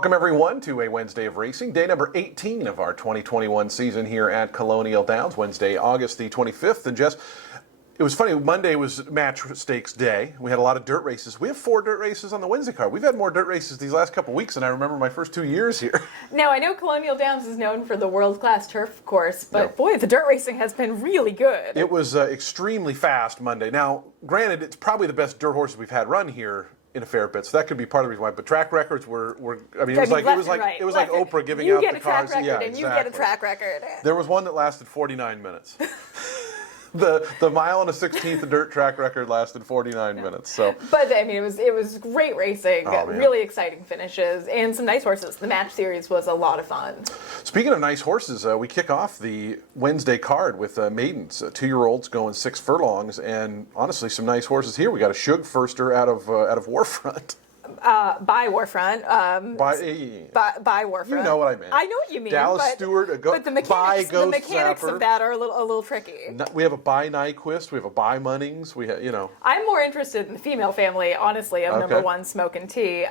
Welcome, everyone, to a Wednesday of racing, day number 18 of our 2021 season here at Colonial Downs, Wednesday, August the 25th. And Jess, it was funny, Monday was match stakes day. We had a lot of dirt races. We have 4 dirt races on the Wednesday card. We've had more dirt races these last couple weeks than I remember my first 2 years here. Now, I know Colonial Downs is known for the world-class turf course, but boy, the dirt racing has been really good. It was extremely fast Monday. Now, granted, it's probably the best dirt horses we've had run here in a fair bit, so that could be part of the reason why. But track records were it was like Oprah giving out the cars. You get a track record, and you get a track record. There was one that lasted 49 minutes. The mile and a 16th dirt track record lasted 49 minutes. So, but I mean, it was great racing, really exciting finishes, and some nice horses. The match series was a lot of fun. Speaking of nice horses, we kick off the Wednesday card with maidens, 2-year-olds going 6 furlongs, and honestly, some nice horses here. We got a Shug Firster out of Warfront. By Warfront. By Warfront. You know what I meant. I know what you mean. Dallas Stewart, but the mechanics of that are a little tricky. We have a by Nyquist, we have a by Munnings, I'm more interested in the female family, honestly, of number 1, Smoke and Tea.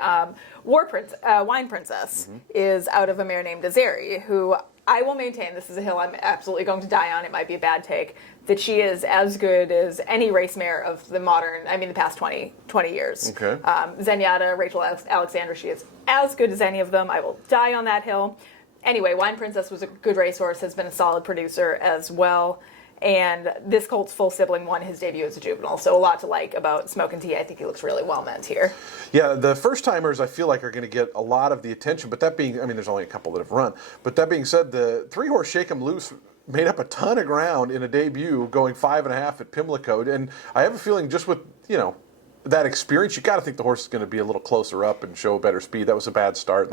Wine Princess is out of a mare named Azeri, who I will maintain, this is a hill I'm absolutely going to die on, it might be a bad take, that she is as good as any race mare of the the past 20 years. Okay. Zenyatta, Rachel Alexander, she is as good as any of them. I will die on that hill. Anyway, Wine Princess was a good racehorse, has been a solid producer as well. And this colt's full sibling won his debut as a juvenile, so a lot to like about Smoke and Tea. I think he looks really well meant here. Yeah, the first-timers I feel like are going to get a lot of the attention, but that being, there's only a couple that have run. But that being said, the 3-horse Shake 'em Loose made up a ton of ground in a debut, going 5.5 at Pimlico. And I have a feeling just with, that experience, you got to think the horse is going to be a little closer up and show better speed. That was a bad start.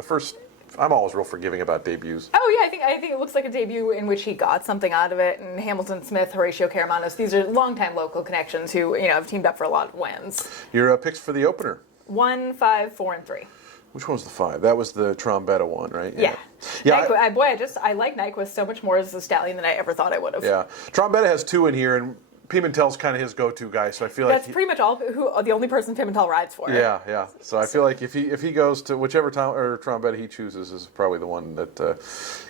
I'm always real forgiving about debuts. Oh yeah, I think it looks like a debut in which he got something out of it. And Hamilton Smith, Horatio Caramanos, these are longtime local connections who have teamed up for a lot of wins. Your picks for the opener? 1, 5, 4, and 3. Which one was the 5? That was the Trombetta one, right? Yeah. I like Nyquist so much more as a stallion than I ever thought I would have. Yeah. Trombetta has 2 in here, and Pimentel's kind of his go-to guy, so I feel that's pretty much the only person Pimentel rides for. Yeah. So I feel like if he goes to whichever Trombetta he chooses is probably the one that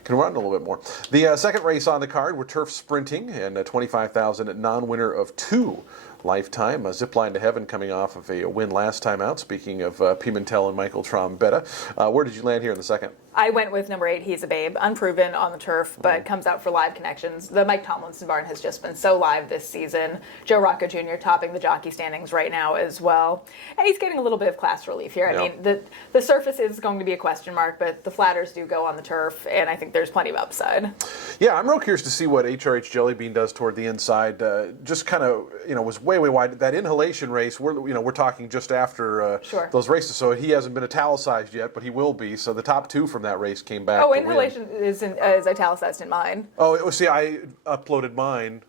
can run a little bit more. The second race on the card, we're turf sprinting, and 25,000 at non-winner of 2. Lifetime, a zipline to heaven coming off of a win last time out. Speaking of Pimentel and Michael Trombetta, where did you land here in the second? I went with number 8, He's a Babe, unproven on the turf, but comes out for live connections. The Mike Tomlinson barn has just been so live this season. Joe Rocco Jr. topping the jockey standings right now as well. And he's getting a little bit of class relief here. I mean, the surface is going to be a question mark, but the flatters do go on the turf, and I think there's plenty of upside. Yeah, I'm real curious to see what HRH Jellybean does toward the inside. Just kind of, was way wide. That inhalation race, we're talking just after those races, so he hasn't been italicized yet, but he will be. So the top 2 from that race came back. Oh, inhalation is italicized in mine. Oh, see, I uploaded mine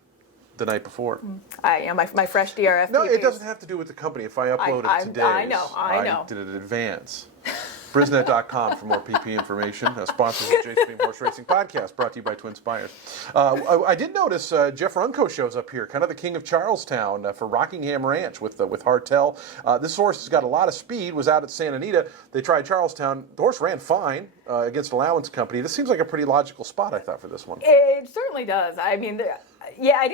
the night before. My fresh DRF. No, it doesn't have to do with the company. If I upload it today, I know. I did it in advance. Brisnet.com for more PP information. Sponsors of Jason Beem Horse Racing Podcast, brought to you by Twin Spires. I did notice Jeff Runco shows up here, kind of the king of Charlestown for Rockingham Ranch with Hartel. This horse has got a lot of speed, was out at Santa Anita. They tried Charlestown. The horse ran fine against Allowance Company. This seems like a pretty logical spot, I thought, for this one. It certainly does. I mean, I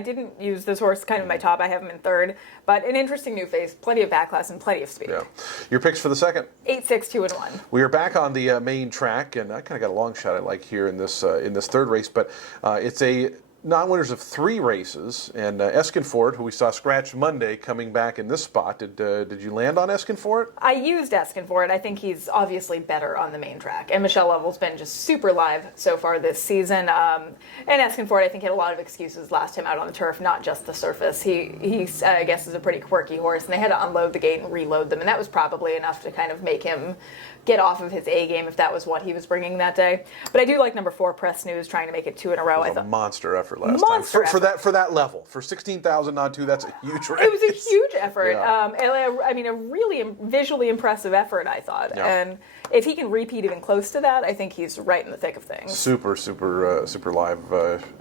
didn't use this horse kind of in my top. I have him in 3rd, but an interesting new face, plenty of backclass and plenty of speed. Yeah. Your picks for the second? 8, 6, 2, and 1. We are back on the main track, and I kind of got a long shot I like here in this third race, but it's a non-winners of 3 races, and Eskinfort, who we saw scratch Monday, coming back in this spot. Did you land on Eskinfort? I used Eskinfort. I think he's obviously better on the main track, and Michelle Lovell's been just super live so far this season. And Eskinfort, I think, had a lot of excuses last time out on the turf, not just the surface. He I guess, is a pretty quirky horse, and they had to unload the gate and reload them, and that was probably enough to kind of make him get off of his A game if that was what he was bringing that day. But I do like number 4, Press News, trying to make it 2 in a row. It was a monster effort last time. For that level. For 16,000 on 2, that's a huge race. It was a huge effort. Yeah. A really visually impressive effort, I thought. Yeah. And if he can repeat even close to that, I think he's right in the thick of things. Super live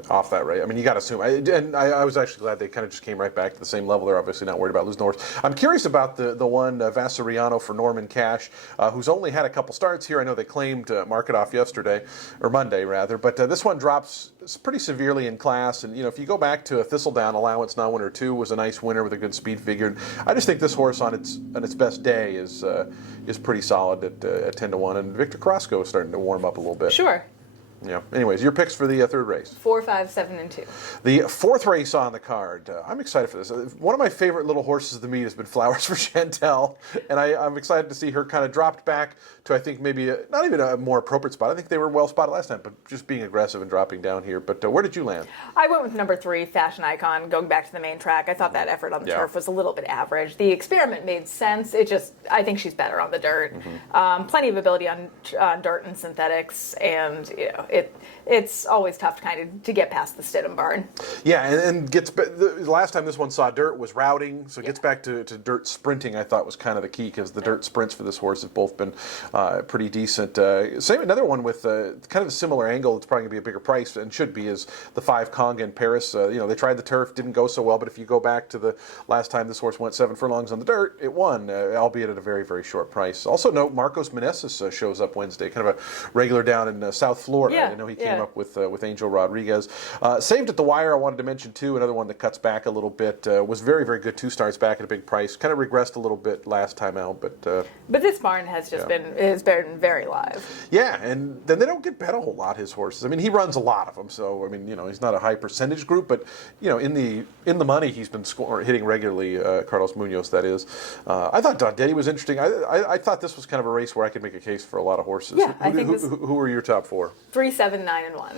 off that rate. I mean, you got to assume. I was actually glad they kind of just came right back to the same level. They're obviously not worried about losing the horse. I'm curious about the one Vassariano for Norman Cash, who's only had a couple starts here. I know they claimed market off yesterday, or Monday rather, but this one drops pretty severely in class. And if you go back to a Thistledown allowance non-winner 2 was a nice winner with a good speed figure. I just think this horse on its best day is pretty solid at 10-1, and Victor Carrasco is starting to warm up a little bit. Sure. Yeah. Anyways, your picks for the third race. 4, 5, 7, and 2. The fourth race on the card. I'm excited for this. One of my favorite little horses of the meet has been Flowers for Chantel, and I'm excited to see her kind of dropped back to, I think, maybe not even a more appropriate spot. I think they were well spotted last time, but just being aggressive and dropping down here. But where did you land? I went with number 3, Fashion Icon, going back to the main track. I thought that effort on the turf was a little bit average. The experiment made sense. I think she's better on the dirt. Plenty of ability on dirt and synthetics, and it's always tough to get past the Stidham barn. Yeah, and the last time this one saw dirt was routing, so it gets back to dirt sprinting. I thought was kind of the key, because the dirt sprints for this horse have both been pretty decent. Same another one with kind of a similar angle. It's probably going to be a bigger price, and should be, is the 5 Conga in Paris. They tried the turf, didn't go so well, but if you go back to the last time this horse went 7 furlongs on the dirt, it won, albeit at a very, very short price. Also note Marcos Meneses shows up Wednesday, kind of a regular down in South Florida. Yeah, I know he came up with Angel Rodriguez. Saved at the Wire, I wanted to mention too, another one that cuts back a little bit. Was very, very good 2 starts back at a big price. Kind of regressed a little bit last time out, but this barn has been very live. Yeah, and then they don't get bet a whole lot, his horses. I mean, he runs a lot of them, so I mean, he's not a high percentage group, but in the money he's been hitting regularly. Carlos Munoz, that is. I thought Don Deddy was interesting. I thought this was kind of a race where I could make a case for a lot of horses. Yeah, who were your top 4? 3, 7, 9, and 1.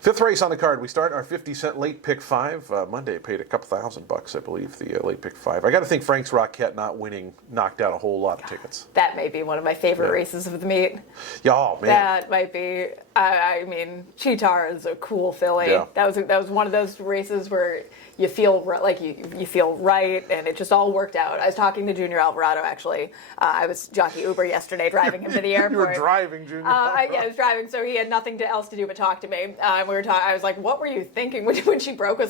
Fifth race on the card. We start our 50-cent late pick 5. Monday it paid a couple $1,000, I believe, the late pick 5. I got to think Frank's Rocket not winning knocked out a whole lot of tickets. That may be one of my favorite races of the meet. Yeah, oh, man. That might be. I mean, Chitara is a cool filly. Yeah. That was one of those races where you feel like you feel right, and it just all worked out. I was talking to Junior Alvarado, actually. I was jockey Uber yesterday, driving him to the airport. You were driving, Junior. I was driving, so he had nothing else to do but talk to me. We were talking. I was like, "What were you thinking when she broke a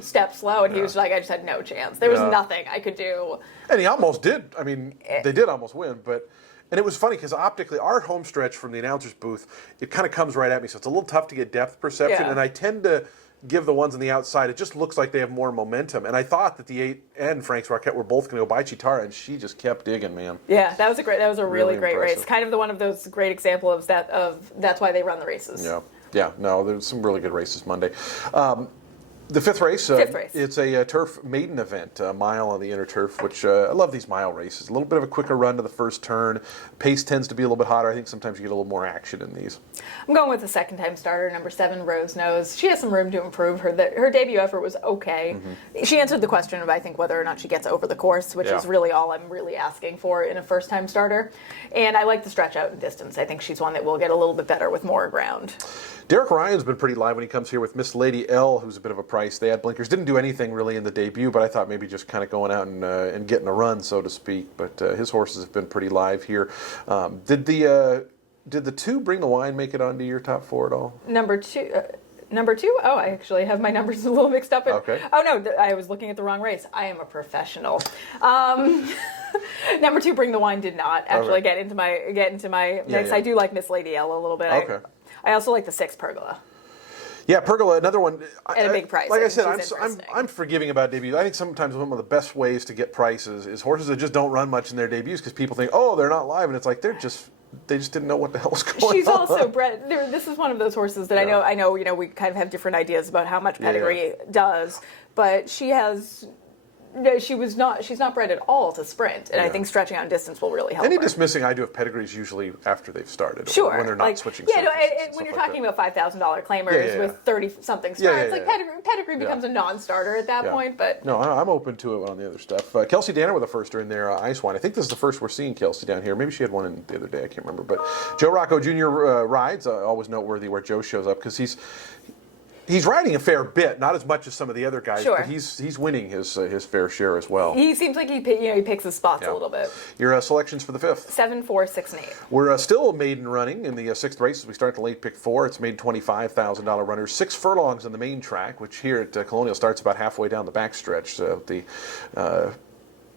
step slow?" And he was like, "I just had no chance. There was nothing I could do." And he almost did. I mean, they did almost win, but. And it was funny because optically, our home stretch from the announcer's booth, it kind of comes right at me, so it's a little tough to get depth perception. Yeah. And I tend to give the ones on the outside, it just looks like they have more momentum. And I thought that the 8 and Frank's Rocket were both going to go by Chitara, and she just kept digging, man. Yeah, that was a really great impressive race. Kind of one of those great examples that's why they run the races. Yeah. No, there's some really good races Monday. The fifth race, it's a turf maiden event, a mile on the inner turf, which I love these mile races. A little bit of a quicker run to the first turn. Pace tends to be a little bit hotter. I think sometimes you get a little more action in these. I'm going with the second-time starter, number 7, Rose Nose. She has some room to improve. Her debut effort was okay. Mm-hmm. She answered the question of, I think, whether or not she gets over the course, which is really all I'm really asking for in a first-time starter. And I like the stretch out and distance. I think she's one that will get a little bit better with more ground. Derek Ryan's been pretty live when he comes here with Miss Lady L, who's a bit of a price. They had blinkers. Didn't do anything really in the debut, but I thought maybe just kind of going out and getting a run, so to speak. But his horses have been pretty live here. Did the 2 Bring the Wine make it onto your top 4 at all? Number 2? Oh, I actually have my numbers a little mixed up. Okay. Oh, no, I was looking at the wrong race. I am a professional. Number 2, Bring the Wine did not actually get into my mix. Yeah. I do like Miss Lady L a little bit. Okay. I also like the 6, Pergola. Yeah, Pergola, another one. At a big price. Like I said, I'm forgiving about debuts. I think sometimes one of the best ways to get prices is horses that just don't run much in their debuts because people think, oh, they're not live, and it's like they just didn't know what the hell's going on. She's also bred. This is one of those horses that I know. We kind of have different ideas about how much pedigree does, but she has. No, she's not bred at all to sprint, and I think stretching out distance will really help. Any her. dismissing I do of pedigrees usually after they've started, sure, when they're not switching. Yeah, when you're talking about $5,000 claimers with 30-something starts, pedigree becomes a non-starter at that point. But no, I'm open to it on the other stuff. Kelsey Danner with a firster in there, Ice Wine. I think this is the first we're seeing Kelsey down here. Maybe she had one in the other day. I can't remember. But Joe Rocco Jr. rides. Always noteworthy where Joe shows up because He's riding a fair bit, not as much as some of the other guys, Sure. but he's winning his fair share as well. He seems like he picks his spots a little bit. Your selections for the 5th? 7, 4, 6, and 8. We're still maiden running in the 6th race as we start the late pick 4. It's made $25,000 runners, 6 furlongs on the main track, which here at Colonial starts about halfway down the backstretch. The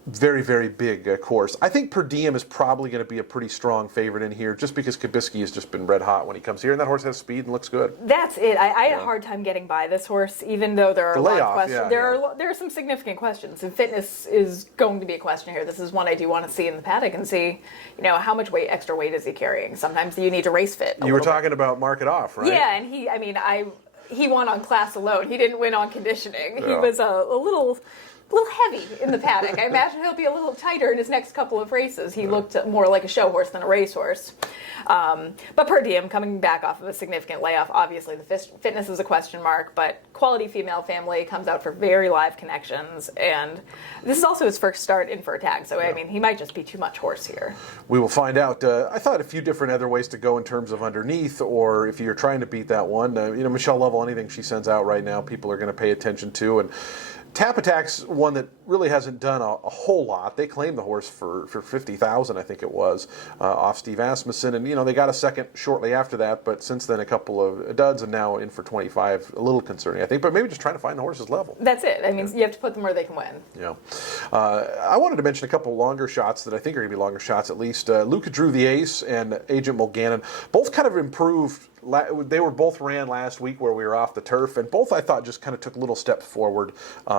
very, very big course. I think Per Diem is probably going to be a pretty strong favorite in here, just because Kabisky has just been red hot when he comes here, and that horse has speed and looks good. That's it. I had a hard time getting by this horse, even though there are a lot of questions. There are some significant questions, and fitness is going to be a question here. This is one I do want to see in the paddock and see, how much extra weight is he carrying? Sometimes you need to race fit. You were talking about mark it off, right? Yeah, and he won on class alone. He didn't win on conditioning. Yeah. He was a little heavy in the paddock. I imagine he'll be a little tighter in his next couple of races. He looked more like a show horse than a racehorse. But Per Diem, coming back off of a significant layoff, obviously the fitness is a question mark, but quality female family, comes out for very live connections, and this is also his first start in for a tag, so he might just be too much horse here. We will find out. I thought a few different other ways to go in terms of underneath, or if you're trying to beat that one. Michelle Lovell, anything she sends out right now, people are going to pay attention to, and Tap Attack's one that really hasn't done a whole lot. They claimed the horse for $50,000, I think it was, off Steve Asmussen, and they got a second shortly after that. But since then, a couple of duds, and now in for 25. A little concerning, I think, but maybe just trying to find the horse's level. That's it. You have to put them where they can win. Yeah. I wanted to mention a couple longer shots that I think are going to be longer shots at least. Luca Drew the Ace and Agent Mulgannon both kind of improved. They were both ran last week where we were off the turf, and both I thought just kind of took a little step forward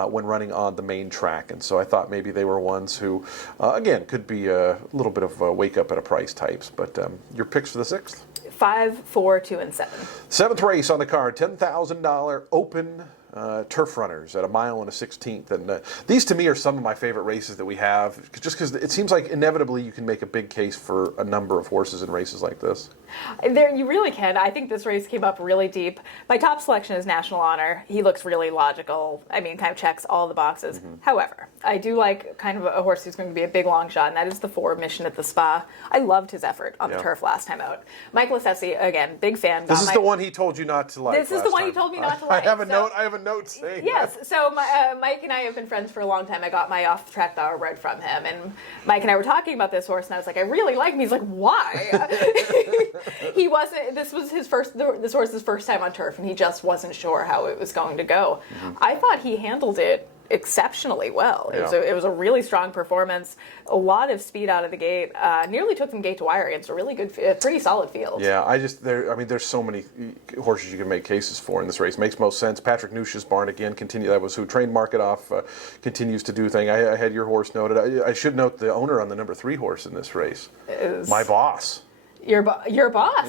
when running on the main track. And so I thought maybe they were ones who, again, could be a little bit of a wake up at a price types. But your picks for the 6th? 5, 4, 2, and 7. 7th race on the card, $10,000 open turf runners at 1 1/16. And these to me are some of my favorite races that we have, just because it seems like inevitably you can make a big case for a number of horses in races like this. You really can. I think this race came up really deep. My top selection is National Honor. He looks really logical. Kind of checks all the boxes. Mm-hmm. However, I do like kind of a horse who's going to be a big long shot, and that is the 4 Mission at the Spa. I loved his effort on the turf last time out. Mike Lissessi, again, big fan. This is the one he told you not to like. This is the one he told me not to like. I have a note saying yes. that. So Mike and I have been friends for a long time. I got my off-the-track thoroughbred from him, and Mike and I were talking about this horse, and I was like, I really like him. He's like, why? He wasn't. This was this horse's first time on turf, and he just wasn't sure how it was going to go. Mm-hmm. I thought he handled it exceptionally well. It was a really strong performance. A lot of speed out of the gate. Nearly took them gate to wire against a really good, pretty solid field. Yeah, there's so many horses you can make cases for in this race. Makes most sense. Patrick Noosh's barn again that was who trained Market Off, continues to do thing. I had your horse noted. I should note the owner on the number 3 horse in this race. My boss. Your boss.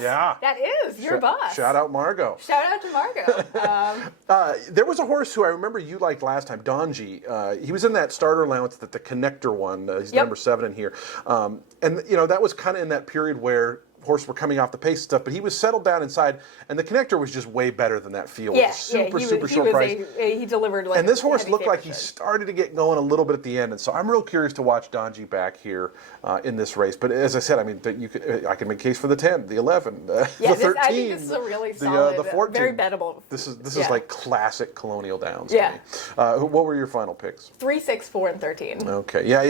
Yeah. That is your boss. Shout out Margot. Shout out to Margot. There was a horse who I remember you liked last time, Donji. He was in that starter allowance, the connector one. He's number 7 in here. And that was kind of in that period where horse were coming off the pace stuff, but he was settled down inside, and the connector was just way better than that field. Yeah, super short price. He delivered. And this horse looked like he started to get going a little bit at the end, and so I'm real curious to watch Donji back here in this race. But as I said, I can make a case for the 10, the 11, the 13. I think this is a really solid, the 14. very bettable. This is like classic Colonial Downs. Yeah. To me. What were your final picks? 3, 6, 4, and 13. Okay. Yeah.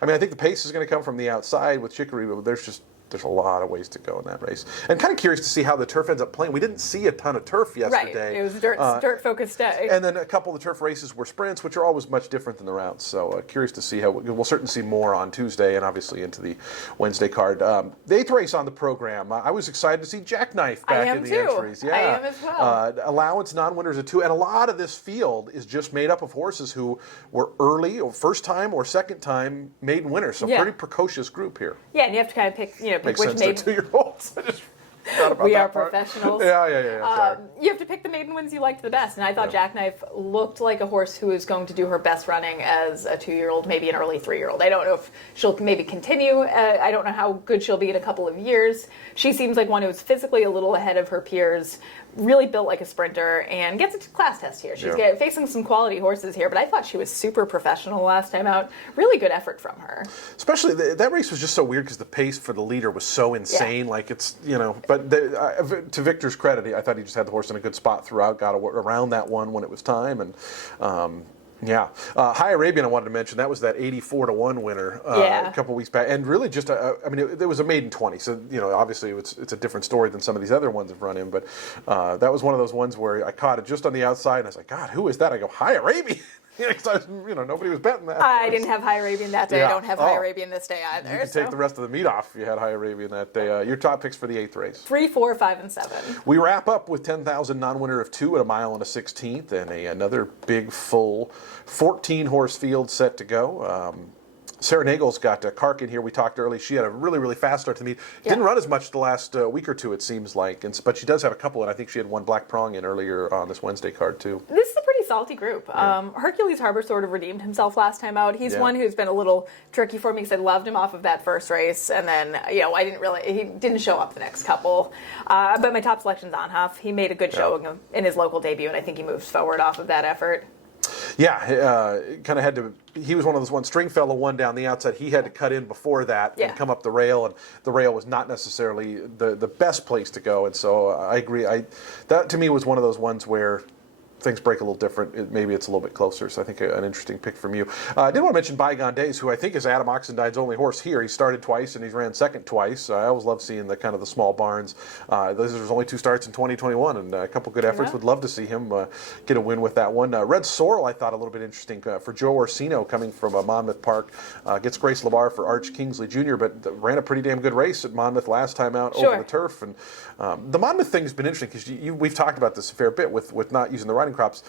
I think the pace is going to come from the outside with Chicory, but there's a lot of ways to go in that race. And kind of curious to see how the turf ends up playing. We didn't see a ton of turf yesterday. Right, it was a dirt-focused day. And then a couple of the turf races were sprints, which are always much different than the routes. So curious to see how, we'll certainly see more on Tuesday and obviously into the Wednesday card. The 8th race on the program, I was excited to see Jackknife back in the entries. Yeah. I am as well. Allowance non-winners of 2, and a lot of this field is just made up of horses who were early or first time or second time maiden winners. So pretty precocious group here. Yeah, and you have to kind of pick Makes which sense maiden. To 2-year-olds. I just forgot about we that are part. professionals. Yeah. You have to pick the maiden wins you liked the best, and I thought Jackknife looked like a horse who is going to do her best running as a 2-year-old, maybe an early 3-year-old. I don't know if she'll maybe continue. I don't know how good she'll be in a couple of years. She seems like one who's physically a little ahead of her peers, really built like a sprinter and gets a class test here. She's facing some quality horses here, but I thought she was super professional last time out. Really good effort from her. Especially that race was just so weird because the pace for the leader was so insane. Like it's, but to Victor's credit, I thought he just had the horse in a good spot throughout, got around that one when it was time. And High Arabian I wanted to mention, that was that 84-1 winner a couple weeks back. And really just, it was a maiden 20. So, obviously it's a different story than some of these other ones have run in. But that was one of those ones where I caught it just on the outside and I was like, God, who is that? I go, High Arabian. Nobody was betting that. I didn't have High Arabian that day. I don't have High Arabian this day either. You can take the rest of the meat off if you had High Arabian that day. Your top picks for the 8th race. 3, 4, 5, and 7. We wrap up with 10,000 non-winner of 2 at a mile and a 16th and another big full 14-horse field set to go. Sarah Nagel's got Kark in here. We talked early. She had a really, really fast start to the meet. Didn't run as much the last week or two, it seems like. But she does have a couple, and I think she had one Black Prong in earlier on this Wednesday card, too. This is a pretty salty group. Hercules Harbor sort of redeemed himself last time out. He's one who's been a little tricky for me because I loved him off of that first race. And then, he didn't show up the next couple. But my top selection's Anhaf. He made a good showing in his local debut, and I think he moves forward off of that effort. Yeah, kind of had to. He was one of those ones. Stringfellow won down the outside. He had to cut in before that and come up the rail, and the rail was not necessarily the best place to go. And so I agree. That to me was one of those ones where things break a little different. Maybe it's a little bit closer. So I think an interesting pick from you. I did want to mention Bygone Days, who I think is Adam Oxendine's only horse here. He started twice and he's ran second twice. I always love seeing the kind of the small barns. There's only 2 starts in 2021 and a couple good efforts. Would love to see him get a win with that one. Red Sorrel I thought a little bit interesting for Joe Orsino coming from Monmouth Park. Gets Grace LeBar for Arch Kingsley Jr., but ran a pretty damn good race at Monmouth last time out over the turf. And the Monmouth thing has been interesting because we've talked about this a fair bit with not using the riding crops.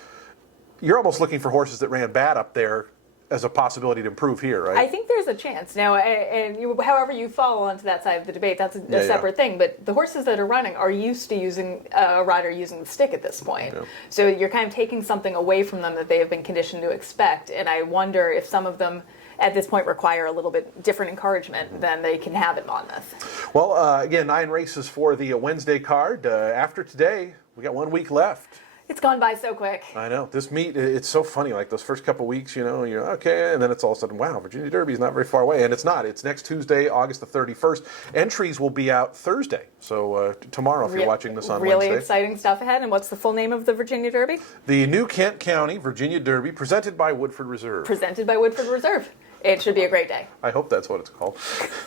You're almost looking for horses that ran bad up there as a possibility to improve here, right? I think there's a chance. Now, however you fall onto that side of the debate, that's a separate thing. But the horses that are running are used to using a rider using the stick at this point. Yeah. So you're kind of taking something away from them that they have been conditioned to expect. And I wonder if some of them at this point require a little bit different encouragement than they can have at Monmouth. Well, again, 9 races for the Wednesday card. After today, we got 1 week left. It's gone by so quick. I know. This meet, it's so funny. Like those first couple weeks, you're okay, and then it's all of a sudden, wow, Virginia Derby is not very far away. And it's not. It's next Tuesday, August the 31st. Entries will be out Thursday. So tomorrow, if you're watching this on Wednesday. Really exciting stuff ahead. And what's the full name of the Virginia Derby? The New Kent County Virginia Derby, presented by Woodford Reserve. Presented by Woodford Reserve. It should be a great day. I hope that's what it's called.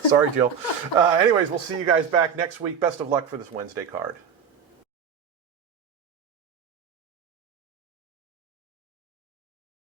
Sorry, Jill. Anyways, we'll see you guys back next week. Best of luck for this Wednesday card.